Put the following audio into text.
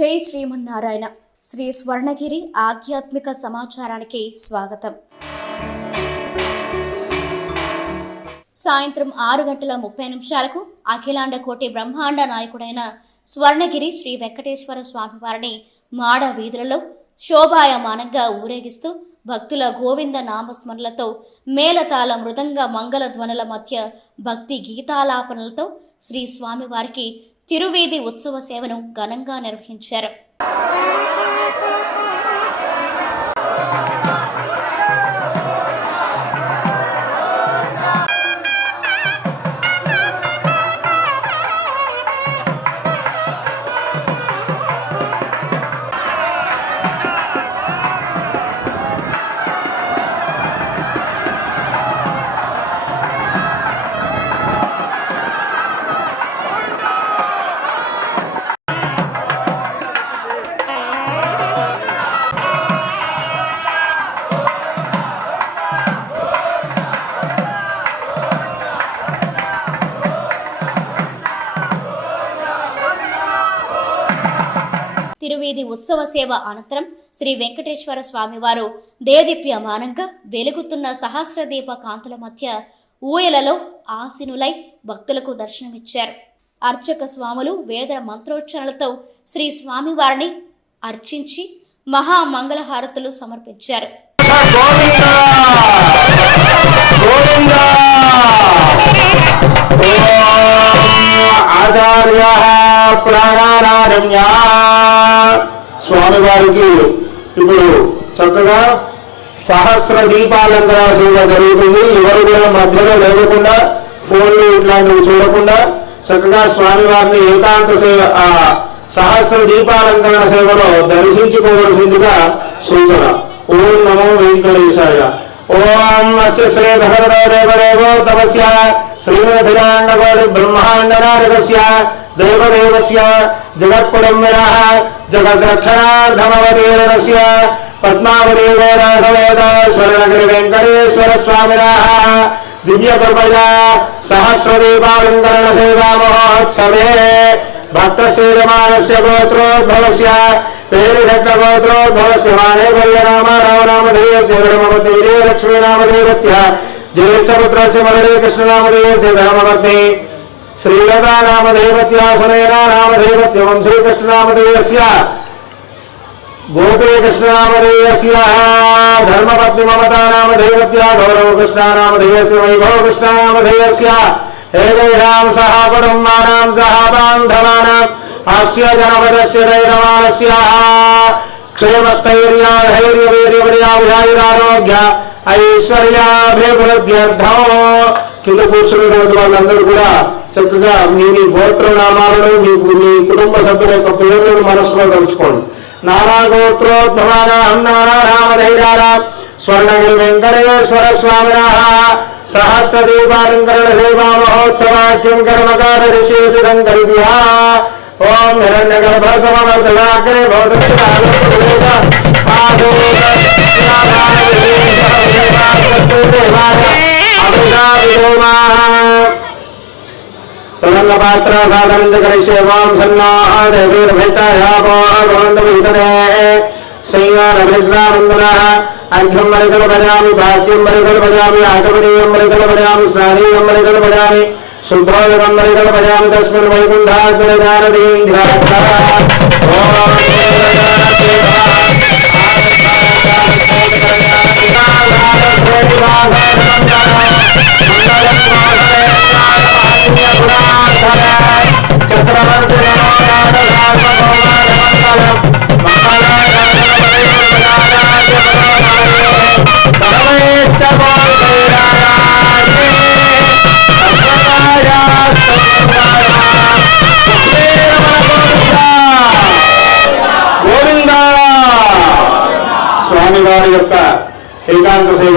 జై శ్రీమన్నారాయణ. శ్రీ స్వర్ణగిరి ఆధ్యాత్మిక సమాచారానికి స్వాగతం. సాయంత్రం 6:30 అఖిలాండ కోటి బ్రహ్మాండ నాయకుడైన స్వర్ణగిరి శ్రీ వెంకటేశ్వర స్వామివారిని మాడ వీధులలో శోభాయమానంగా ఊరేగిస్తూ భక్తుల గోవింద నామస్మరణలతో మేళతాళ మృదంగ మంగళ ధ్వనుల మధ్య భక్తి గీతాలాపనలతో శ్రీ స్వామివారికి తిరువీధి ఉత్సవ సేవను ఘనంగా నిర్వహించారు. తిరువీధి ఉత్సవ సేవ అనంతరం శ్రీ వెంకటేశ్వర స్వామివారు దేదీప్యమానంగా వెలుగుతున్న సహస్రదీప కాంతుల మధ్య ఊయలలో ఆసీనులై భక్తులకు దర్శనమిచ్చారు. అర్చక స్వాములు వేద మంత్రోచ్చరణలతో శ్రీ స్వామివారిని అర్చించి మహామంగళహారతులు సమర్పించారు. స్వామివారికి ఇప్పుడు చక్కగా సహస్ర దీపాలంకరణ సేవ జరుగుతుంది. ఎవరు కూడా మధ్యలో లేకుండా ఫోన్లు ఇట్లాంటివి చూడకుండా చక్కగా స్వామివారిని ఏకాంత సేవ సహస్ర దీపాలంకరణ సేవలో దర్శించుకోవలసిందిగా సూచన. ఓం నమో వెంకటేశాయ. ఓం అస్య శ్రీ భగవదేవదేవో తపస్య శ్రీమధిరాండగోడి బ్రహ్మాండనాయకస్య దేవదేవస్య జగత్కుటుంబినః జగద్రక్షణార్థమవతీర్ణస్య పద్మావతి గోరాసమేత స్వర్ణగిరి వెంకటేశ్వర స్వామినః దివ్యకృపయా సహస్రదీపాలంకరణ సేవా మహోత్సవే భక్తశ్రీరమాణస్య గోత్రోద్భవస్య పేరుఘట్టగోత్రోద్భవస్య మానేవల్యనామ రామనామధేయస్య ధర్మవర్తి విజయలక్ష్మీనామధేయత్య జ్యేష్ఠపుత్రస్య మరణే కృష్ణనామధేయస్య ధర్మవర్తి శ్రీలతానామధేయత్య సునయనానామధేయత్య వంశీకృష్ణనామధేయస్య గోపే కృష్ణనామధేయస్య ధర్మపత్ని మమతానామధేయత్య గౌరవకృష్ణనామధేయస్య వైభవకృష్ణనామధేయస్య ఏకైషాం సహ కుటుంబానాం సహ బాంధవానాం అస్య జనపదస్య దైరమానస్య క్షేమస్థైర్యాధైర్యవీర్యవర్యావిధాయురారోగ్య ఐశ్వర్యాభివృద్ధ్యర్థం. కింద కూర్చున్నటువంటి వాళ్ళందరూ కూడా చక్కగా మీ గోత్రనామాలను మీ కుటుంబ సభ్యుల యొక్క పేర్లను మనసులో తలుచుకోండి. నానా గోత్రోద్భవానాం నానానామధైర్యానాం స్వర్ణగిరి వెంకటేశ్వర స్వామినః సహస్రదీపాలంకరణ సేవా మహోత్సవాఖ్యం కర్మకారరిషేతి సంకల్ప్య. ఓం హిరణ్యగర్భ సమవర్ధనాగ్రే తరంగపాత్ర సాధనం కరిష్యేవాం సన్నాహాదేవీర్భేతాయాపోంతవితరే సంయారభిస్నానందనః అర్ఘ్యం మరికల్పయామి భాగ్యం మరికల్పయామి ఆకమనీయం మరికల్పయామి స్నానీయం మరికల్పయామి శుద్ధోదకం మరికల్పయామి తస్మిన్ వైకుంఠాగ్నిజానదీంధ్రాక్ష. స్వామివారి యొక్క ఏకాంత సేవ